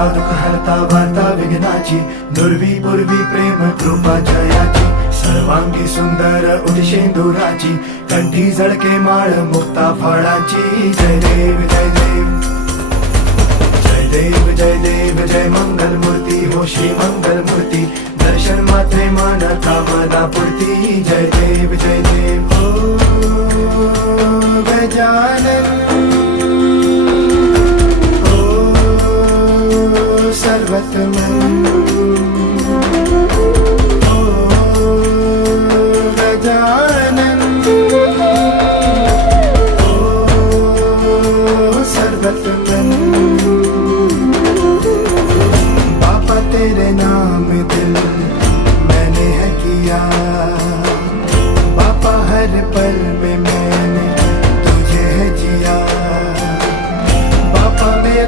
हरता दुःख हरता वार्ता विघ्नाची, दुर्वी पूर्वी प्रेम कृपा जयाची, सर्वांगी सुंदर उदिशेंदुराची, कंठी झळके माळ मुक्ता फळाची. जय देव जय देव जय देव जय देव जय मंगल मूर्ती हो श्री मंगल मूर्ती, दर्शन मात्रे मन कामना पूर्ती. जय देव जय देव हो गजानन हो सर्वतमन.